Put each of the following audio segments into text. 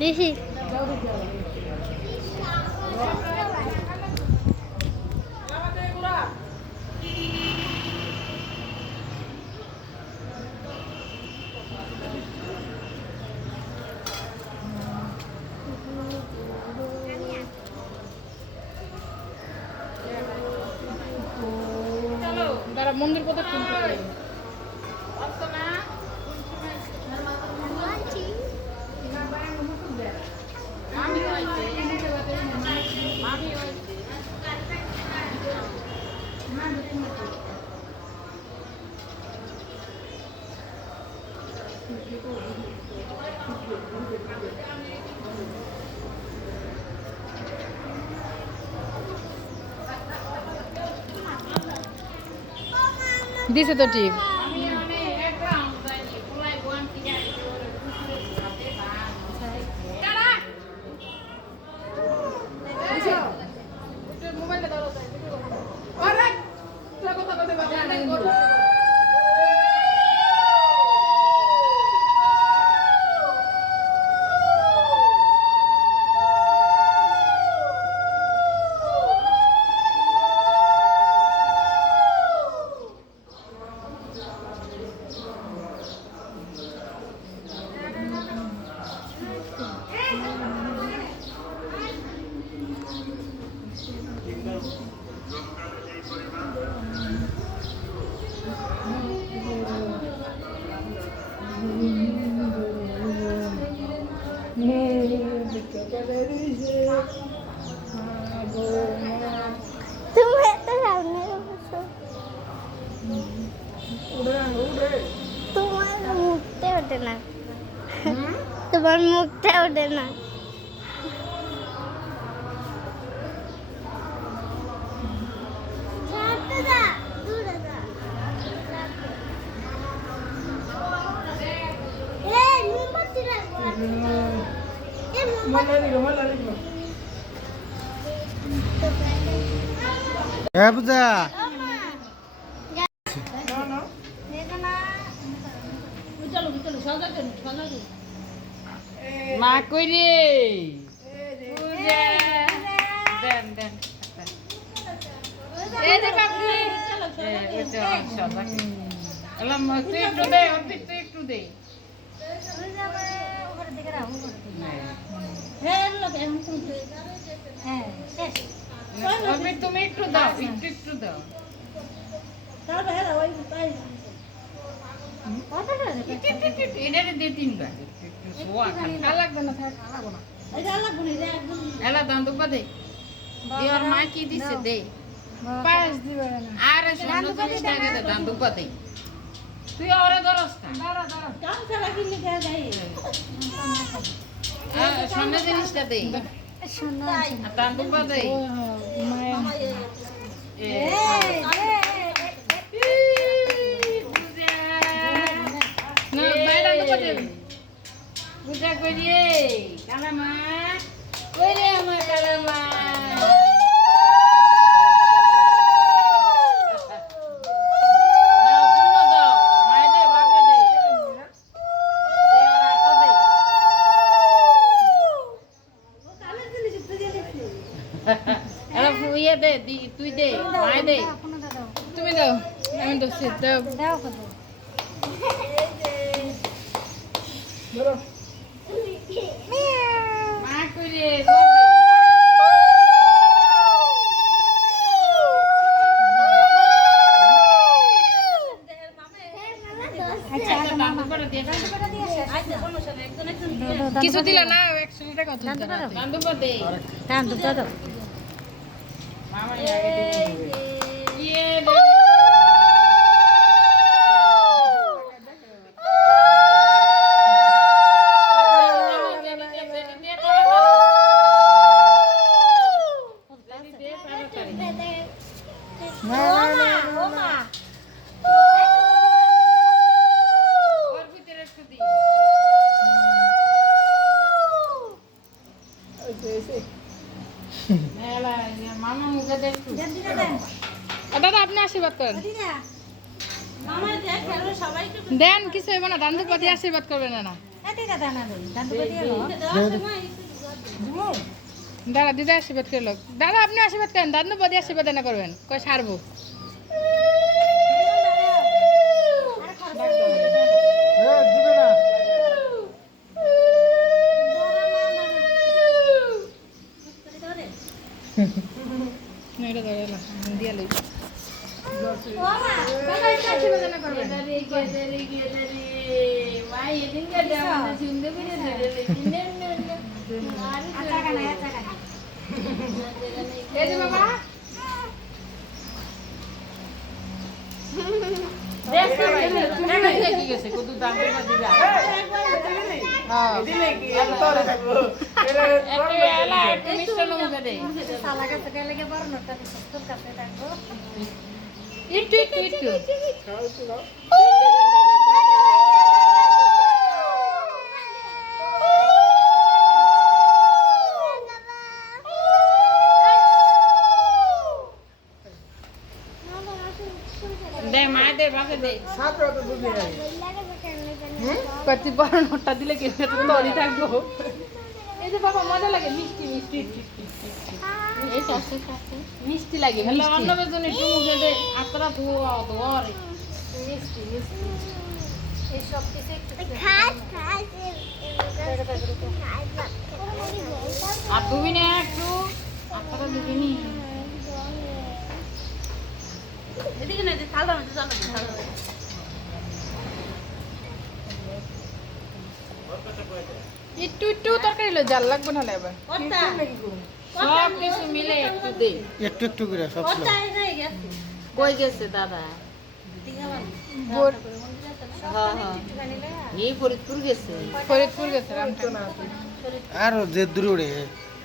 দেখি তারা মন্দির কোথায় কিনতে পারে দিছে তো টিপ তুমি এত সামনে বসো তোমার মুখটা ওঠে না তোমার মুখটা ওঠে না পূজা মা কই রে দেন দেন এই যে বাবু এলাম তুই একটু দে অর্পিত তুই একটু দে অর্পিত তুমি একটু দাও একটু দাও এটারে দে তিনবার লাগবে না থাক এলা দাম তো দে দিওর মা কি দিছে দে পাঁচ দিবে না আরে 40 টাকা দে দাম তো দে তুই ওরে ধরস না কাম ছাড়া কিনলে দেয়া যায় সোনা জিনিসটা দে সোনা দাম তো দে মায়া পূজা করিয়ে কালামা কইরে আমার কালামা দে তুই দে মায় দে তুমি দাও আমি তো দাও মা করে কিছু দিল না 100 টাকা দে মামা ইয়ে দাদা আপনি আশীর্বাদ করেন দেন কিছু হইব না দান্দুপাতি আশীর্বাদ করবেন না দাদা দিদা আশীর্বাদ করে লোক দাদা আপনি আশীর্বাদ করেন দাদু বদি আশীর্বাদ না করবেন কয় সারবো দিবে না এটা ধরে না দিয়া লই একটু একটু একটু দে মা দে বাবা দে ছাত্র তো বুঝে যায় কতি বড় নোটটা দিলে কি তরি থাকবো এই যে বাবা মজা লাগে মিষ্টি মিষ্টি এই শাশি শাশি মিষ্টি লাগে হ্যালো মিষ্টি অন্য বেজনে একটু মুখে দে আতরা ধোয়ারে খাস খাস আর তুমি না একটু আতরা দিবি নি একটু একটু তরকারি লো জাল লাগবে না এবার সব কিছু মিলে একটু দে একটু একটু করে সব ছিল কই গেছে দাদা হ্যাঁ হ্যাঁ এই ফরিদপুর গেছে ফরিদপুর গেছে রামটা আর যে দূরে উড়ে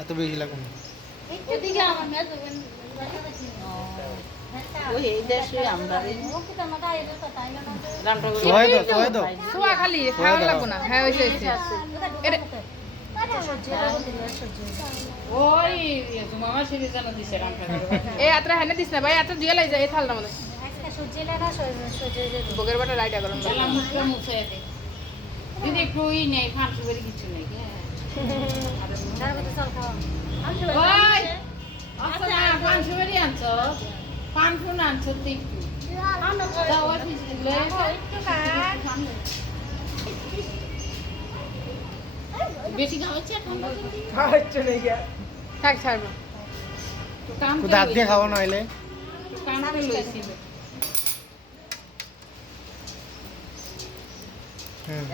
এত বেশি লাগুন ওই এই দেশে আমরা রামনগর সবাই দাও সবাই দাও সোয়া খালি খাওয়া লাগবে না হ্যাঁ হয়েছে এটা ওই মামা সিঁড়ি জানা দিছে রামনগর এই আত্রা হ্যাঁ দিস না ভাই আত্রা দিয়ে লাই যায় এই থালটা মধ্যে বগের বাটা রাইটা গরম সালাম মুখটা মুছে দে দিদি একটু ই নেই ফাঁসি বেরি কিছু নেই ওই আচ্ছা না ফাঁসি বেরি আনছো পান ফুন আনছো একটু দাও আসলে বেশি খাওয়াচ্ছে এখন খাচ্ছে নেই কে থাক ছাড়বো তো কাম তো দাঁত দিয়ে খাওয়া নইলে কাম করে লইছি হুম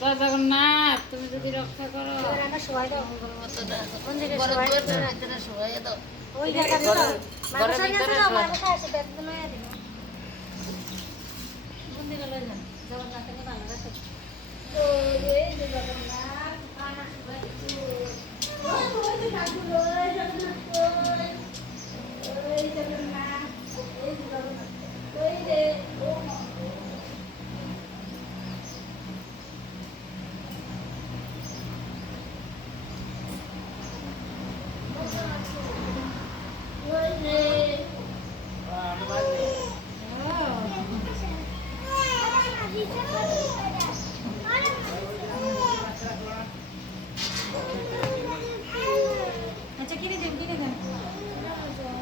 জয় জগন্নাথ তুমি যদি রক্ষা করো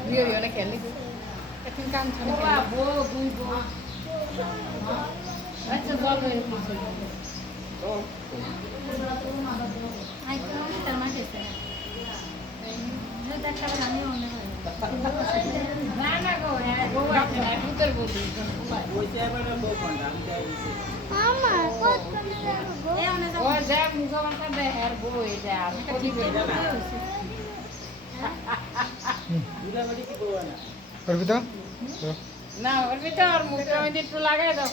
Rio Rio na Kelly. এখন কাম ছাড়া আচ্ছা বলো না না গো উত্তর বলি মামা কত ও যা মুখবাসা দে হের বই যা আমি কি বলবো করবি তো না ওর ভিতর মুখটা একটু লাগাই দাও